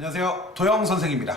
안녕하세요, 도영 선생입니다.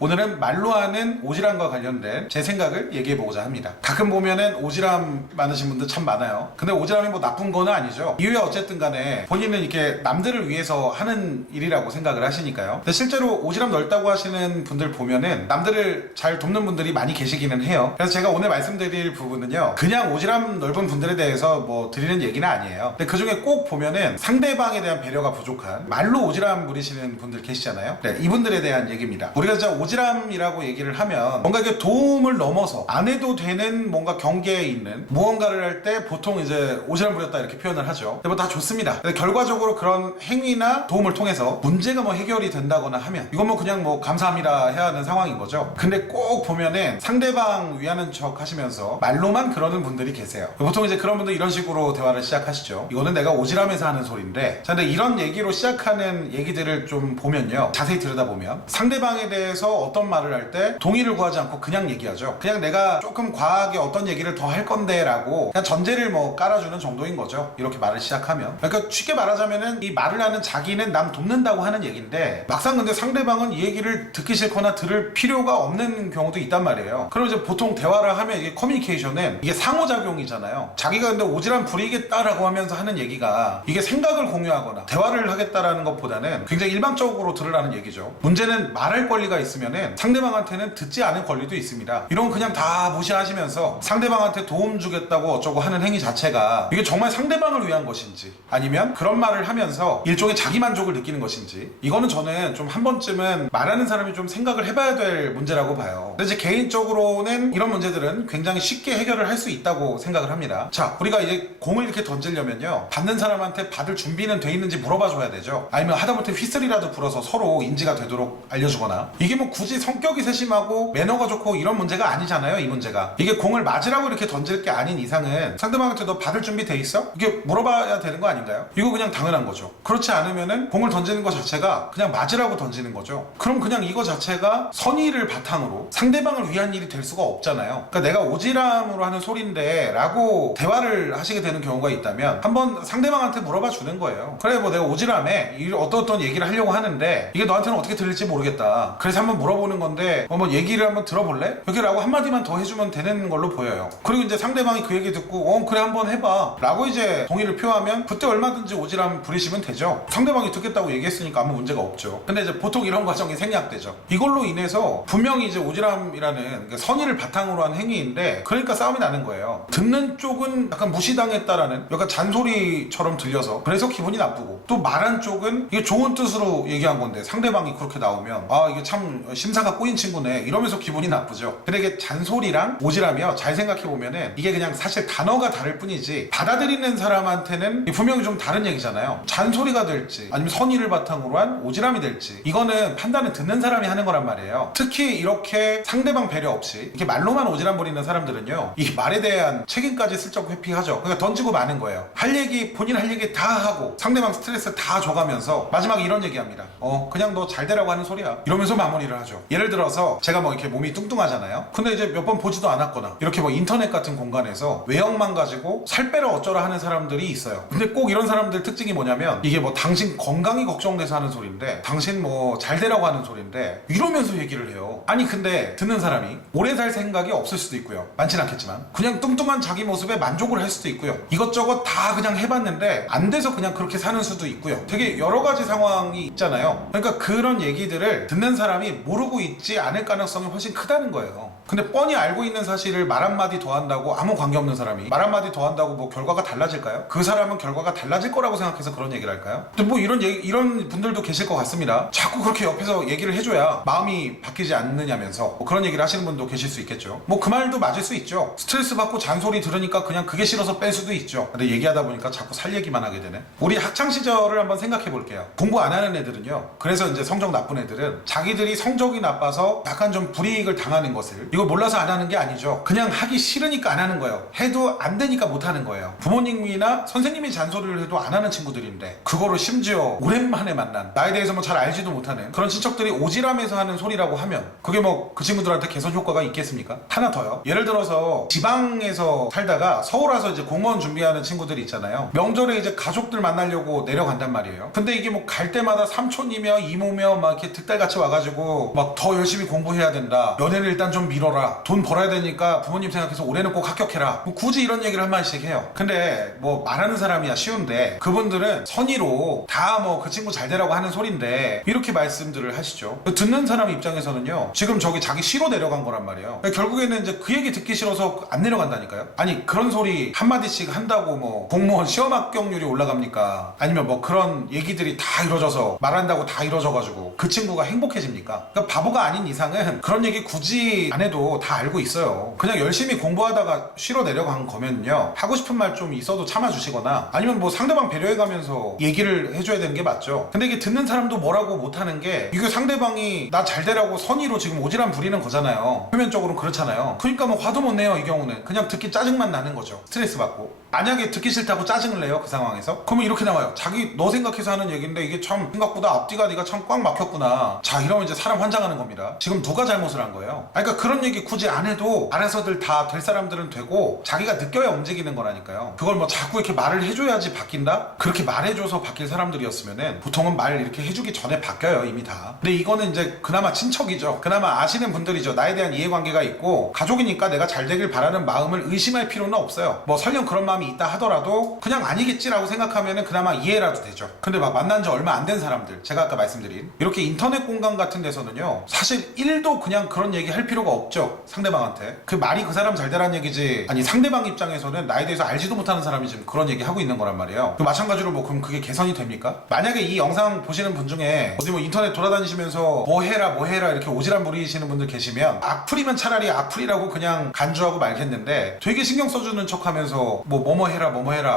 오늘은 말로 하는 오지랖과 관련된 제 생각을 얘기해보고자 합니다. 가끔 보면은 오지랖 많으신 분들 참 많아요. 근데 오지랖이 뭐 나쁜 건 아니죠. 이유야 어쨌든 간에 본인은 이렇게 남들을 위해서 하는 일이라고 생각을 하시니까요. 근데 실제로 오지랖 넓다고 하시는 분들 보면은 남들을 잘 돕는 분들이 많이 계시기는 해요. 그래서 제가 오늘 말씀드릴 부분은요, 그냥 오지랖 넓은 분들에 대해서 뭐 드리는 얘기는 아니에요. 근데 그 중에 꼭 보면은 상대방에 대한 배려가 부족한 말로 오지랖 부리시는 분들 계시잖아요. 네, 이분들에 대한 얘기입니다. 우리가 진짜 오지랖이라고 얘기를 하면 뭔가 이게 도움을 넘어서 안 해도 되는 뭔가 경계에 있는 무언가를 할 때 보통 이제 오지랖 부렸다 이렇게 표현을 하죠. 근데 뭐 다 좋습니다. 근데 결과적으로 그런 행위나 도움을 통해서 문제가 뭐 해결이 된다거나 하면 이건 뭐 그냥 뭐 감사합니다 해야 하는 상황인 거죠. 근데 꼭 보면은 상대방 위하는 척 하시면서 말로만 그러는 분들이 계세요. 보통 이제 그런 분들 이런 식으로 대화를 시작하시죠. 이거는 내가 오지랖에서 하는 소리인데, 자, 근데 이런 얘기로 시작하는 얘기들을 좀 보면요, 자세히 들여다보면 상대방에 대해서 어떤 말을 할 때 동의를 구하지 않고 그냥 얘기하죠. 그냥 내가 조금 과하게 어떤 얘기를 더 할 건데 라고 그냥 전제를 뭐 깔아주는 정도인 거죠. 이렇게 말을 시작하면. 그러니까 쉽게 말하자면은 이 말을 하는 자기는 남 돕는다고 하는 얘기인데, 막상 근데 상대방은 이 얘기를 듣기 싫거나 들을 필요가 없는 경우도 있단 말이에요. 그럼 이제 보통 대화를 하면 이게 커뮤니케이션은 이게 상호작용이잖아요. 자기가 근데 오지랖 부리겠다라고 하면서 하는 얘기가 이게 생각을 공유하거나 대화를 하겠다라는 것보다는 굉장히 일방적으로 들으라는 얘기죠. 문제는 말할 권리가 있으면은 상대방한테는 듣지 않을 권리도 있습니다. 이런 거 그냥 다 무시하시면서 상대방한테 도움 주겠다고 어쩌고 하는 행위 자체가 이게 정말 상대방을 위한 것인지, 아니면 그런 말을 하면서 일종의 자기 만족을 느끼는 것인지, 이거는 저는 좀 한 번쯤은 말하는 사람이 좀 생각을 해봐야 될 문제라고 봐요. 근데 제 개인적으로는 이런 문제들은 굉장히 쉽게 해결을 할 수 있다고 생각을 합니다. 자, 우리가 이제 공을 이렇게 던지려면요, 받는 사람한테 받을 준비는 돼 있는지 물어봐 줘야 되죠. 아니면 하다못해 휘슬이라도 불어서 서로 인지가 되도록 알려주거나. 이게 뭐 굳이 성격이 세심하고 매너가 좋고 이런 문제가 아니잖아요. 이 문제가 이게 공을 맞으라고 이렇게 던질 게 아닌 이상은 상대방한테 너 받을 준비 돼 있어? 이게 물어봐야 되는 거 아닌가요? 이거 그냥 당연한 거죠. 그렇지 않으면은 공을 던지는 것 자체가 그냥 맞으라고 던지는 거죠. 그럼 그냥 이거 자체가 선의를 바탕으로 상대방을 위한 일이 될 수가 없잖아요. 그러니까 내가 오지랖으로 하는 소린데 라고 대화를 하시게 되는 경우가 있다면 한번 상대방한테 물어봐 주는 거예요. 그래, 뭐 내가 오지랖에 어떤 얘기를 하려고 하는데 이게 너한테는 어떻게 들릴지 모르겠다. 그래서 한번 물어보는 건데 뭐 얘기를 한번 들어볼래? 이렇게라고 한마디만 더 해주면 되는 걸로 보여요. 그리고 이제 상대방이 그 얘기 듣고 그래 한번 해봐 라고 이제 동의를 표하면 그때 얼마든지 오지랖 부리시면 되죠. 상대방이 듣겠다고 얘기했으니까 아무 문제가 없죠. 근데 이제 보통 이런 과정이 생략되죠. 이걸로 인해서 분명히 이제 오지랖이라는 선의를 바탕으로 한 행위인데, 그러니까 싸움이 나는 거예요. 듣는 쪽은 약간 무시당했다라는 약간 잔소리처럼 들려서 그래서 기분이 나쁘고, 또 말한 쪽은 이게 좋은 뜻으로 얘기한 건데 상대방이 그렇게 나오면 이게 참 심사가 꼬인 친구네 이러면서 기분이 나쁘죠. 근데 이게 잔소리랑 오지랖이요, 잘 생각해보면은 이게 그냥 사실 단어가 다를 뿐이지 받아들이는 사람한테는 분명히 좀 다른 얘기잖아요. 잔소리가 될지 아니면 선의를 바탕으로 한 오지랖이 될지, 이거는 판단은 듣는 사람이 하는 거란 말이에요. 특히 이렇게 상대방 배려 없이 이렇게 말로만 오지랖 부리는 사람들은요, 이 말에 대한 책임까지 슬쩍 회피하죠. 그러니까 던지고 마는 거예요. 할 얘기, 본인 할 얘기 다 하고 상대방 스트레스 다 줘가면서 마지막에 이런 얘기합니다. 그냥 너 잘 되라고 하는 소리야 이러면서 마무리를 하죠. 예를 들어서 제가 뭐 이렇게 몸이 뚱뚱하잖아요. 근데 이제 몇 번 보지도 않았거나 이렇게 뭐 인터넷 같은 공간에서 외형만 가지고 살 빼라 어쩌라 하는 사람들이 있어요. 근데 꼭 이런 사람들 특징이 뭐냐면 이게 뭐 당신 건강이 걱정돼서 하는 소리인데, 당신 뭐 잘 되라고 하는 소리인데 이러면서 얘기를 해요. 아니 근데 듣는 사람이 오래 살 생각이 없을 수도 있고요, 많진 않겠지만 그냥 뚱뚱한 자기 모습에 만족을 할 수도 있고요, 이것저것 다 그냥 해봤는데 안 돼서 그냥 그렇게 사는 수도 있고요. 되게 여러 가지 상황이 있잖아요. 그러니까 그런 얘기들을 듣는 사람이 모르고 있지 않을 가능성이 훨씬 크다는 거예요. 근데 뻔히 알고 있는 사실을 말 한마디 더 한다고 아무 관계없는 사람이 말 한마디 더 한다고 뭐 결과가 달라질까요? 그 사람은 결과가 달라질 거라고 생각해서 그런 얘기를 할까요? 근데 뭐 이런 분들도 계실 것 같습니다. 자꾸 그렇게 옆에서 얘기를 해줘야 마음이 바뀌지 않느냐면서 뭐 그런 얘기를 하시는 분도 계실 수 있겠죠. 뭐 그 말도 맞을 수 있죠. 스트레스 받고 잔소리 들으니까 그냥 그게 싫어서 뺄 수도 있죠. 근데 얘기하다 보니까 자꾸 살 얘기만 하게 되네. 우리 학창 시절을 한번 생각해 볼게요. 공부 안 하는 애들은요, 그래서 이제 성적 나쁜 애들은 자기들이 성적이 나빠서 약간 좀 불이익을 당하는 것을, 이거 이거 몰라서 안 하는 게 아니죠. 그냥 하기 싫으니까 안 하는 거예요. 해도 안 되니까 못 하는 거예요. 부모님이나 선생님이 잔소리를 해도 안 하는 친구들인데 그거를 심지어 오랜만에 만난 나에 대해서 뭐 잘 알지도 못하는 그런 친척들이 오지랖에서 하는 소리라고 하면 그게 뭐 그 친구들한테 개선 효과가 있겠습니까? 하나 더요. 예를 들어서 지방에서 살다가 서울 와서 이제 공무원 준비하는 친구들이 있잖아요. 명절에 이제 가족들 만나려고 내려간단 말이에요. 근데 이게 뭐 갈 때마다 삼촌이며 이모며 막 이렇게 득달같이 와가지고 막 더 열심히 공부해야 된다. 연애를 일단 좀 미뤄라. 돈 벌어야 되니까 부모님 생각해서 올해는 꼭 합격해라. 뭐 굳이 이런 얘기를 한마디씩 해요. 근데 뭐 말하는 사람이야 쉬운데 그분들은 선의로 다 뭐 그 친구 잘 되라고 하는 소린데 이렇게 말씀들을 하시죠. 듣는 사람 입장에서는요. 지금 저기 자기 쉬러 내려간 거란 말이에요. 결국에는 이제 그 얘기 듣기 싫어서 안 내려간다니까요. 아니 그런 소리 한마디씩 한다고 뭐 공무원 시험 합격률이 올라갑니까? 아니면 뭐 그런 얘기들이 다 이루어져서 말한다고 다 이루어져가지고 그 친구가 행복해집니까? 그러니까 바보가 아닌 이상은 그런 얘기 굳이 안 해도 다 알고 있어요. 그냥 열심히 공부하다가 쉬러 내려간 거면요. 하고 싶은 말 좀 있어도 참아주시거나 아니면 뭐 상대방 배려해가면서 얘기를 해줘야 되는 게 맞죠. 근데 이게 듣는 사람도 뭐라고 못하는 게 이게 상대방이 나 잘 되라고 선의로 지금 오지랖 부리는 거잖아요. 표면적으로는 그렇잖아요. 그러니까 뭐 화도 못 내요. 이 경우는 그냥 듣기 짜증만 나는 거죠. 스트레스 받고. 만약에 듣기 싫다고 짜증을 내요 그 상황에서 그러면 이렇게 나와요. 자기 너 생각해서 하는 얘기인데 이게 참 생각보다 앞뒤가 네가 참 꽉 막혔구나. 자 이러면 이제 사람 환장하는 겁니다. 지금 누가 잘못을 한 거예요? 그러니까 그런 얘기 굳이 안 해도 알아서들 다 될 사람들은 되고 자기가 느껴야 움직이는 거라니까요. 그걸 뭐 자꾸 이렇게 말을 해줘야지 바뀐다? 그렇게 말해줘서 바뀔 사람들이었으면은 보통은 말 이렇게 해주기 전에 바뀌어요 이미 다. 근데 이거는 이제 그나마 친척이죠. 그나마 아시는 분들이죠. 나에 대한 이해관계가 있고 가족이니까 내가 잘 되길 바라는 마음을 의심할 필요는 없어요. 뭐 설령 그런 마음이 있다 하더라도 그냥 아니겠지라고 생각하면은 그나마 이해라도 되죠. 근데 막 만난 지 얼마 안 된 사람들 제가 아까 말씀드린 이렇게 인터넷 공간 같은 데서는요 사실 1도 그냥 그런 얘기 할 필요가 없죠. 상대방한테 그 말이 그 사람 잘 되라는 얘기지 아니 상대방 입장에서는 나에 대해서 알지도 못하는 사람이 지금 그런 얘기 하고 있는 거란 말이에요. 마찬가지로 뭐 그럼 그게 개선이 됩니까? 만약에 이 영상 보시는 분 중에 어디 뭐 인터넷 돌아다니시면서 뭐 해라 이렇게 오지랖 부리시는 분들 계시면 악플이면 차라리 악플이라고 그냥 간주하고 말겠는데 되게 신경 써주는 척하면서 뭐뭐 해라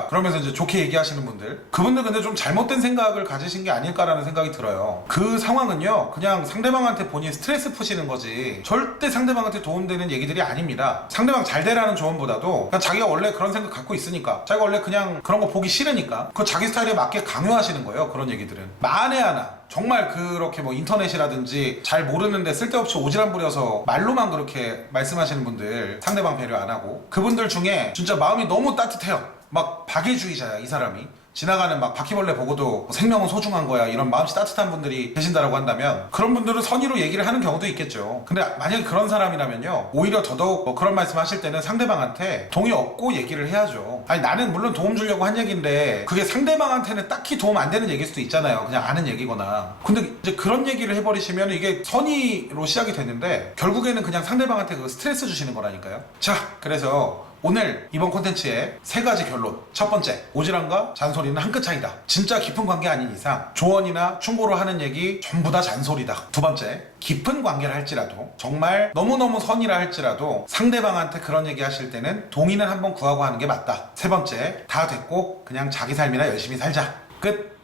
그러면서 이제 좋게 얘기하시는 분들 그분들 근데 좀 잘못된 생각을 가지신 게 아닐까라는 생각이 들어요. 그 상황은요 그냥 상대방한테 본인 스트레스 푸시는 거지 절대 상대방한테 도움되는 얘기들이 아닙니다. 상대방 잘 되라는 조언보다도 그냥 자기가 원래 그런 생각 갖고 있으니까 자기가 원래 그냥 그런 거 보기 싫으니까 그 자기 스타일에 맞게 강요하시는 거예요. 그런 얘기들은 만에 하나 정말 그렇게 뭐 인터넷이라든지 잘 모르는데 쓸데없이 오지랖 부려서 말로만 그렇게 말씀하시는 분들 상대방 배려 안 하고 그분들 중에 진짜 마음이 너무 따뜻해요. 막 박애주의자야 이 사람이. 지나가는 막 바퀴벌레 보고도 생명은 소중한 거야 이런 마음씨 따뜻한 분들이 계신다라고 한다면 그런 분들은 선의로 얘기를 하는 경우도 있겠죠. 근데 만약에 그런 사람이라면요 오히려 더더욱 뭐 그런 말씀 하실 때는 상대방한테 동의 없고 얘기를 해야죠. 아니 나는 물론 도움 주려고 한 얘기인데 그게 상대방한테는 딱히 도움 안 되는 얘기일 수도 있잖아요. 그냥 아는 얘기거나. 근데 이제 그런 얘기를 해버리시면 이게 선의로 시작이 되는데 결국에는 그냥 상대방한테 그 스트레스 주시는 거라니까요. 자 그래서 오늘 이번 콘텐츠의 3가지 결론. 첫 번째, 오지랖과 잔소리는 한 끗 차이다. 진짜 깊은 관계 아닌 이상 조언이나 충고로 하는 얘기 전부 다 잔소리다. 두 번째, 깊은 관계를 할지라도 정말 너무너무 선이라 할지라도 상대방한테 그런 얘기 하실 때는 동의는 한번 구하고 하는 게 맞다. 세 번째, 다 됐고 그냥 자기 삶이나 열심히 살자. 끝.